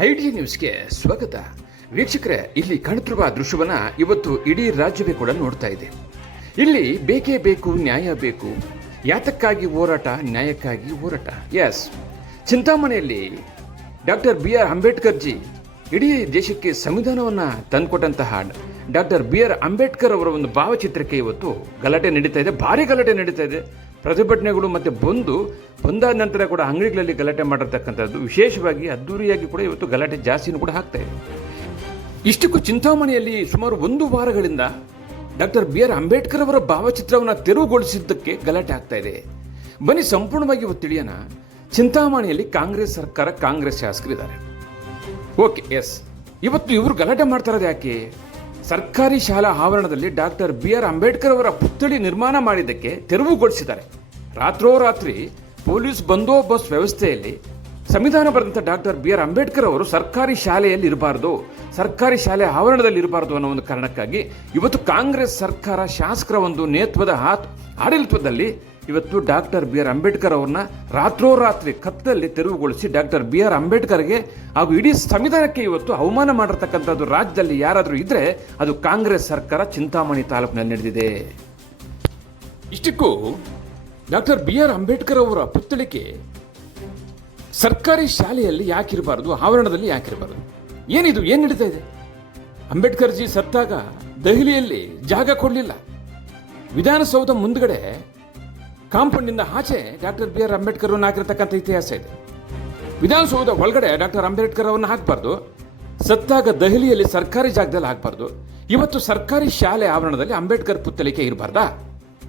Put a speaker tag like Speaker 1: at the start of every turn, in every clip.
Speaker 1: ID ನ್ಯೂಸ್ಗೆ ಸ್ವಾಗತ. ವೀಕ್ಷಕರೇ, ಇಲ್ಲಿ ಕಾಣುತ್ತಿರುವ ದೃಶ್ಯವನ್ನ ಇವತ್ತು ಇಡೀ ರಾಜ್ಯವೇ ಕೂಡ ನೋಡ್ತಾ ಇದೆ. ಇಲ್ಲಿ ಬೇಕೇ ಬೇಕು, ನ್ಯಾಯ ಬೇಕು. ಯಾತಕ್ಕಾಗಿ ಹೋರಾಟ, ನ್ಯಾಯಕ್ಕಾಗಿ ಹೋರಾಟ. ಎಸ್ ಚಿಂತಾಮಣೆಯಲ್ಲಿ doctor B R Ambedkar ji ಇಡೀ ದೇಶಕ್ಕೆ ಸಂವಿಧಾನವನ್ನ ತಂದುಕೊಟ್ಟಂತಹ ಡಾಕ್ಟರ್ ಬಿ ಆರ್ ಅಂಬೇಡ್ಕರ್ ಅವರ ಒಂದು ಭಾವಚಿತ್ರಕ್ಕೆ ಇವತ್ತು ಗಲಾಟೆ ನಡೀತಾ ಇದೆ, ಭಾರಿ ಗಲಾಟೆ ನಡೀತಾ ಇದೆ. ಪ್ರತಿಭಟನೆಗಳು ಮತ್ತು ಬಂದು ಬಂದಾದ ನಂತರ ಕೂಡ ಅಂಗಡಿಗಳಲ್ಲಿ ಗಲಾಟೆ ಮಾಡಿರ್ತಕ್ಕಂಥದ್ದು ವಿಶೇಷವಾಗಿ ಅದ್ದೂರಿಯಾಗಿ ಕೂಡ ಇವತ್ತು ಗಲಾಟೆ ಜಾಸ್ತಿನೂ ಕೂಡ ಹಾಕ್ತಾ ಇದೆ. ಇಷ್ಟಕ್ಕೂ ಚಿಂತಾಮಣಿಯಲ್ಲಿ ಸುಮಾರು ಒಂದು ವಾರಗಳಿಂದ ಡಾಕ್ಟರ್ ಬಿ ಆರ್ ಅಂಬೇಡ್ಕರ್ ಅವರ ಭಾವಚಿತ್ರವನ್ನು ತೆರವುಗೊಳಿಸಿದ್ದಕ್ಕೆ ಗಲಾಟೆ ಆಗ್ತಾ ಇದೆ. ಬನ್ನಿ ಸಂಪೂರ್ಣವಾಗಿ ಇವತ್ತು ತಿಳಿಯೋಣ. ಚಿಂತಾಮಣಿಯಲ್ಲಿ ಕಾಂಗ್ರೆಸ್ ಸರ್ಕಾರ ಕಾಂಗ್ರೆಸ್ ಶಾಸಕರಿದ್ದಾರೆ. Okay, yes. ಇವತ್ತು ಇವರು ಗಲಾಟೆ ಮಾಡ್ತಾ ಯಾಕೆ? ಸರ್ಕಾರಿ ಶಾಲಾ ಆವರಣದಲ್ಲಿ ಡಾಕ್ಟರ್ ಬಿ ಆರ್ ಅಂಬೇಡ್ಕರ್ ಅವರ ಪುತ್ಥಳಿ ನಿರ್ಮಾಣ ಮಾಡಿದ್ದಕ್ಕೆ ತೆರವುಗೊಳಿಸಿದ್ದಾರೆ. ರಾತ್ರೋರಾತ್ರಿ ಪೊಲೀಸ್ ಬಂದೋಬಸ್ತ್ ವ್ಯವಸ್ಥೆಯಲ್ಲಿ ಸಂವಿಧಾನ ಬರೆದಂಥ ಡಾಕ್ಟರ್ ಬಿ ಆರ್ ಅಂಬೇಡ್ಕರ್ ಅವರು ಸರ್ಕಾರಿ ಶಾಲೆಯಲ್ಲಿ ಇರಬಾರ್ದು, ಸರ್ಕಾರಿ ಶಾಲೆ ಆವರಣದಲ್ಲಿ ಇರಬಾರ್ದು ಅನ್ನೋ ಒಂದು ಕಾರಣಕ್ಕಾಗಿ ಇವತ್ತು ಕಾಂಗ್ರೆಸ್ ಸರ್ಕಾರ ಶಾಸಕರ ಒಂದು ನೇತೃತ್ವದ ಹಾತ್, ಆಡಳಿತದಲ್ಲಿ ಇವತ್ತು ಡಾಕ್ಟರ್ ಬಿ ಆರ್ ಅಂಬೇಡ್ಕರ್ ಅವ್ರನ್ನ ರಾತ್ರೋರಾತ್ರಿ ಕತ್ತಲ್ಲಿ ತೆರವುಗೊಳಿಸಿ ಡಾಕ್ಟರ್ ಬಿ ಆರ್ ಅಂಬೇಡ್ಕರ್ಗೆ ಹಾಗೂ ಇಡೀ ಸಂವಿಧಾನಕ್ಕೆ ಇವತ್ತು ಅವಮಾನ ಮಾಡಿರ್ತಕ್ಕಂಥದ್ದು ರಾಜ್ಯದಲ್ಲಿ ಯಾರಾದರೂ ಇದ್ರೆ ಅದು ಕಾಂಗ್ರೆಸ್ ಸರ್ಕಾರ ಚಿಂತಾಮಣಿ ತಾಲೂಕಿನಲ್ಲಿ ನಡೆದಿದೆ. ಇಷ್ಟಕ್ಕೂ ಡಾಕ್ಟರ್ ಬಿ ಆರ್ ಅಂಬೇಡ್ಕರ್ ಅವರ ಪುತ್ಥಳಿಕೆ ಸರ್ಕಾರಿ ಶಾಲೆಯಲ್ಲಿ ಯಾಕಿರಬಾರದು? ಆವರಣದಲ್ಲಿ ಯಾಕಿರಬಾರದು? ಏನಿದು? ಏನು ನಡೀತಾ ಇದೆ? ಅಂಬೇಡ್ಕರ್ ಜಿ ಸತ್ತಾಗ ದೆಹಲಿಯಲ್ಲಿ ಜಾಗ ಕೊಡಲಿಲ್ಲ. ವಿಧಾನಸೌಧ ಮುಂದ್ಗಡೆ ಕಾಂಪೌಂಡಿಂದ ಆಚೆ ಡಾಕ್ಟರ್ ಬಿ ಆರ್ ಅಂಬೇಡ್ಕರ್ ಅವನ್ನ ಹಾಕಿರ್ತಕ್ಕಂಥ ಇತಿಹಾಸ ಇದೆ. ವಿಧಾನಸೌಧ ಒಳಗಡೆ ಡಾಕ್ಟರ್ ಅಂಬೇಡ್ಕರ್ ಅವನ್ನ ಹಾಕಬಾರ್ದು. ಸತ್ತಾಗ ದೆಹಲಿಯಲ್ಲಿ ಸರ್ಕಾರಿ ಜಾಗದಲ್ಲಿ ಹಾಕಬಾರ್ದು. ಇವತ್ತು ಸರ್ಕಾರಿ ಶಾಲೆ ಆವರಣದಲ್ಲಿ ಅಂಬೇಡ್ಕರ್ ಪುತ್ತಳಿಕೆ ಇರಬಾರ್ದಾ?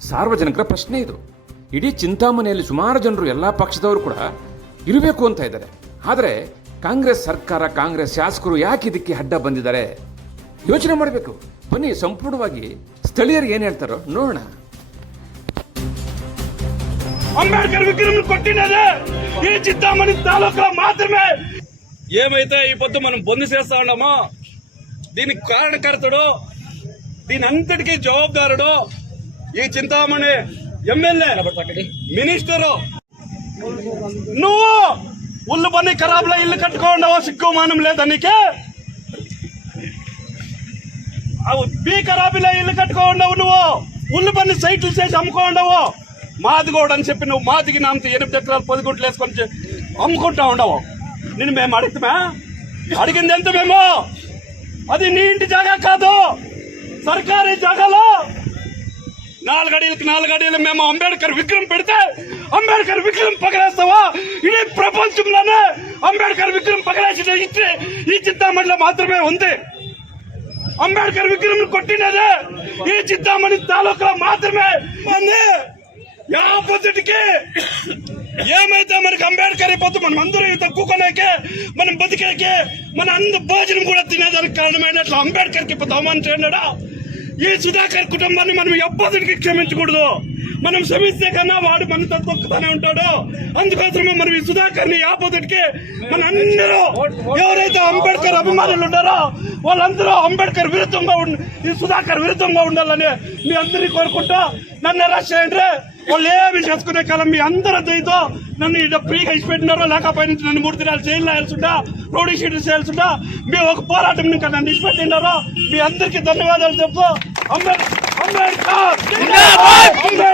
Speaker 1: ಸಾರ್ವಜನಿಕರ ಪ್ರಶ್ನೆ ಇದು. ಇಡೀ ಚಿಂತಾಮಣಿಯಲ್ಲಿ ಸುಮಾರು ಜನರು ಎಲ್ಲ ಪಕ್ಷದವರು ಕೂಡ ಇರಬೇಕು ಅಂತ ಇದ್ದಾರೆ ಆದರೆ ಕಾಂಗ್ರೆಸ್ ಸರ್ಕಾರ ಕಾಂಗ್ರೆಸ್ ಶಾಸಕರು ಯಾಕೆ ಇದಕ್ಕೆ ಅಡ್ಡ ಬಂದಿದ್ದಾರೆ ಯೋಚನೆ ಮಾಡಬೇಕು ಬನ್ನಿ ಸಂಪೂರ್ಣವಾಗಿ ಸ್ಥಳೀಯರು ಏನು ಹೇಳ್ತಾರೋ ನೋಡೋಣ
Speaker 2: అంబేద్కర్ విగ్రహం కొట్టినదే ఈ చింతామణి తాలూకా మాత్రమే ఏమైతే ఈ పొద్దు మనం బొందు చేస్తా ఉన్నామో దీనికి కారణకర్తడు దీని అంతటికీ జవాబుదారుడు ఈ చింతామణి ఎమ్మెల్యే మినిస్టరు. నువ్వు ఉల్లు పని ఖరాబ్లో ఇల్లు కట్టుకోండవో? సిగ్గు మానం లేదా నీకే? బీ ఖరాబీలో ఇల్లు కట్టుకోండవు నువ్వు. ఉల్లు పని సైట్లు చేసి అమ్ముకోండవు. మాదిగోడు అని చెప్పి నువ్వు మాదిగి నామతి ఎనిమిది ఎకరాలు పది గుంటలు వేసుకొని అమ్ముకుంటా ఉండవు. నేను మేము అడుగుతామా అడిగింది ఎంత మేము? అది నీ ఇంటి జాగా కాదు. సర్కారీ జాగాలో నాలుగడిలకి నాలుగడిలు మేము అంబేద్కర్ విగ్రహం పెడితే అంబేద్కర్ విగ్రహం పగలేస్తావా ఇదే ప్రపంచంలోనే అంబేద్కర్ విగ్రహం పగలేసిన హిస్టరీ ఈ చింతామణిలో మాత్రమే ఉంది అంబేద్కర్ విగ్రహం కొట్టినదే ఈ చింతామణి తాలూకులో మాత్రమే మొన్నే యాపొద్దుటికి ఏమైతే మనకి అంబేద్కర్ అయిపోతే మనం అందరూ ఇవి తక్కువకొనేకే మనం బతికేకే మన అంద భోజనం కూడా తినేదానికి కారణమైనట్లు అంబేద్కర్ కి ఇప్పుడు అవమానం చేయడా ఈ సుధాకర్ కుటుంబాన్ని మనం ఎప్పటికీ క్షమించకూడదు. మనం క్షమిస్తే కన్నా వాడు మనతో తొక్కుతానే ఉంటాడు? అందుకోసమే మనం ఈ సుధాకర్ని ఆపోజిట్కి మన అందరూ ఎవరైతే అంబేద్కర్ అభిమానులు ఉంటారో వాళ్ళందరూ అంబేద్కర్ విరుద్ధంగా ఈ సుధాకర్ విరుద్ధంగా ఉండాలని మీ అందరినీ కోరుకుంటా నన్ను అరెస్ట్ చేయండి. వాళ్ళు ఏమి చేసుకునే కాలం మీ అందరూ దయతో నన్ను ఇక్కడ ఫ్రీగా ఇచ్చిపెట్టినారో లేకపోయి నుంచి నన్ను మూడు దినాలు జైల్లో వేయాల్సింటా రౌడీ షీట్ చేయాల్సింటా మీ ఒక పోరాటం ఇంకా నన్ను ఇచ్చిపెట్టినారో మీ అందరికీ ధన్యవాదాలు చెప్తూ అంబేద్కర్ అంబేద్కర్